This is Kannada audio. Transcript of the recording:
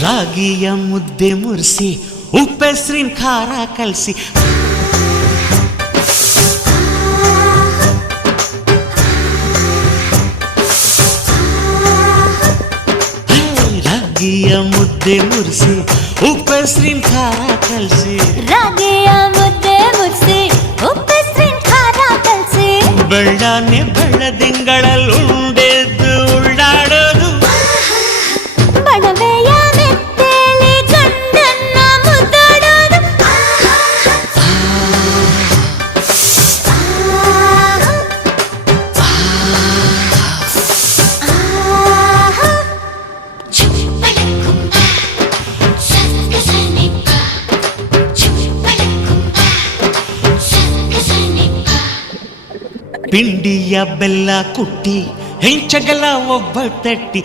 ರಾಗಿಯ ಮುದ್ದೆ ಮುರಿಸಿ ಉಪ್ಪೆಸ್ರಿನ ಖಾರ ಕಲಸಿ ರಾಗಿಯ ಮುದ್ದೆ ಮುರಿಸಿ ಉಪ್ಪೆಸ್ರಿನ ಖಾರ ಕಲಸಿ ರಾಗಿಯ ಮುದ್ದೆ ಮುರಿಸಿ ಉಪ್ಪೆಸ್ರಿನ ಖಾರ ಕಲಸಿ ಬೆಳ್ಳಾನೆ ಬೆಳ್ಳದಿಂಗಳಲ್ಲಿ ಉಂಡೆದ್ದು ಉಳ್ಳಾಡೋದು ಬಣವೆಯ ಮೆತ್ತೇಲಿ ಗಂಡನ್ನ ಮುದ್ದಾಡೋದು ಪಿಂಡಿಯ ಬೆಲ್ಲ ಕುಟ್ಟಿ ಹೆಂಚಗಲ ಒಬ್ಬ ತಟ್ಟಿ